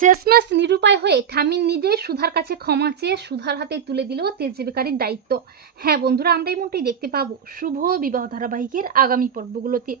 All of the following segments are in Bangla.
শেষমেশ নিরুপায় হয়ে ঠামির নিজেই, সুধার কাছে ক্ষমা চেয়ে সুধার হাতে তুলে দিল তেজ বেকারির দায়িত্ব। হ্যাঁ বন্ধুরা, আমরা এমনটাই দেখতে পাবো শুভ বিবাহ ধারাবাহিকের আগামী পর্বগুলোতে।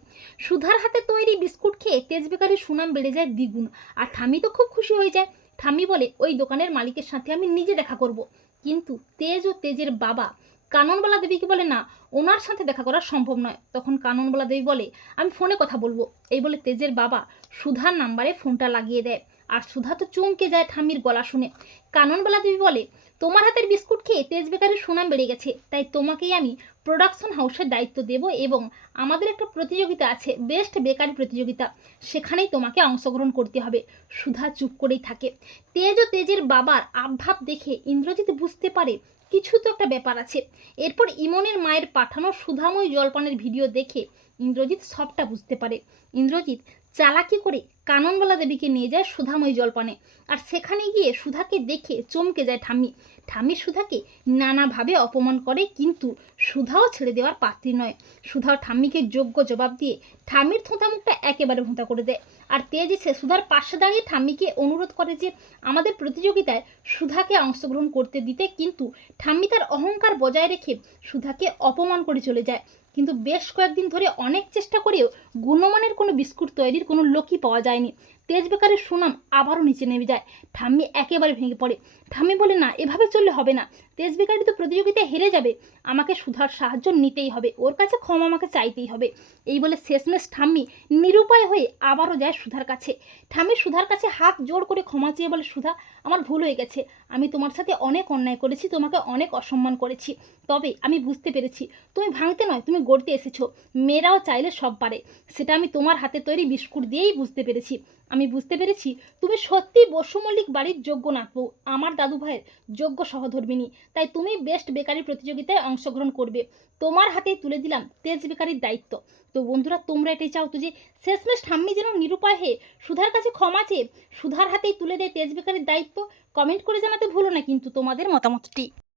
সুধার হাতে তৈরি বিস্কুট খেয়ে তেজ বেকারির সুনাম বেড়ে যায় দ্বিগুণ। আর ঠামি তো খুব খুশি হয়ে যায়। ঠামি বলে, ওই দোকানের মালিকের সাথে আমি নিজে দেখা করব। কিন্তু তেজ ও তেজের বাবা কাননবালা দেবীকে বলে, না, ওনার সাথে দেখা করা সম্ভব নয়। তখন কাননবালা দেবী বলে, আমি ফোনে কথা বলব। এই বলে তেজের বাবা সুধার নাম্বারে ফোনটা লাগিয়ে দেয়। আর সুধা তো চমকে যায় ঠাম্মির গলা শুনে। কাননবালা দেবী বলে, তোমার হাতের বিস্কুট খেয়ে তেজ বেকারের সুনাম বেড়ে গেছে, তাই তোমাকেই আমি প্রোডাকশন হাউসের দায়িত্ব দেব এবং আমাদের একটা প্রতিযোগিতা আছে বেস্ট বেকারি প্রতিযোগিতা। সেখানেই তোমাকে অংশগ্রহণ করতে হবে। সুধা চুপ করেই থাকে। তেজ ও তেজের বাবার আবভাব দেখে ইন্দ্রজিৎ বুঝতে পারে কিছু তো একটা ব্যাপার আছে। এরপর ইমনের মায়ের পাঠানো সুধাময় জলপানের ভিডিও দেখে ইন্দ্রজিৎ সবটা বুঝতে পারে। ইন্দ্রজিৎ চালাকি করে কাননবালা দেবীকে নিয়ে যায় সুধাময় জলপানে। আর সেখানে গিয়ে সুধাকে দেখে চমকে যায় ঠাম্মি। ঠাম্মি সুধাকে নানাভাবে অপমান করে, কিন্তু সুধাও ছেড়ে দেওয়ার পাত্রী নয়। সুধাও ঠাম্মিকে যোগ্য জবাব দিয়ে ঠাম্মির থোঁতা মুখটা একেবারে ভোঁতা করে দেয়। আর তেজ এসে সুধার পাশে দাঁড়িয়ে ঠাম্মিকে অনুরোধ করে যে আমাদের প্রতিযোগিতায় সুধাকে অংশগ্রহণ করতে দিতে, কিন্তু ঠাম্মি তার অহংকার বজায় রেখে সুধাকে অপমান করে চলে যায়। কিন্তু বেশ কয়েকদিন ধরে অনেক চেষ্টা করেও গুণমানের কোনো বিস্কুট তৈরির কোনো লোকই পাওয়া যায়নি। তেজ বেকারের সুনাম আবারও নিচে নেমে যায়। ঠাম্মি একেবারে ভেঙে পড়ে। ঠাম্মি বলে, না, এভাবে চললে হবে না। তেজ বেকারি তো প্রতিযোগিতায় হেরে যাবে। আমাকে সুধার সাহায্য নিতেই হবে। ওর কাছে ক্ষমা আমাকে চাইতেই হবে। এই বলে শেষমেশ ঠাম্মি নিরুপায় হয়ে আবারও যায় সুধার কাছে। ঠাম্মি সুধার কাছে হাত জোড় করে ক্ষমা চেয়ে বলে, সুধা, আমার ভুল হয়ে গেছে। আমি তোমার সাথে অনেক অন্যায় করেছি, তোমাকে অনেক অসম্মান করেছি। তবে আমি বুঝতে পেরেছি, তুমি ভাঙতে নয় তুমি গড়তে এসেছ। মেয়েরাও চাইলে সব পারে। সেটা আমি তোমার হাতে তৈরি বিস্কুট দিয়েই বুঝতে পেরেছি। আমি বুঝতে পেরেছি তুমি সত্যি বসু মল্লিক বাড়ির যোগ্য নাতবউ আমার দাদু ভাইয়ের যোগ্য সহধর্মিনী। তাই তুমি বেস্ট বেকারি প্রতিযোগিতায় অংশগ্রহণ করবে। তোমার হাতেই তুলে দিলাম তেজ বেকারির দায়িত্ব। তো বন্ধুরা, তোমরা এটাই চাও তো যে শেষমেশ ঠাম্মি যেন নিরুপায় হয়ে সুধার কাছে ক্ষমা চেয়ে সুধার হাতেই তুলে দেয় তেজ বেকারির দায়িত্ব। কমেন্ট করে জানাতে ভুলো না কিন্তু তোমাদের মতামতটি।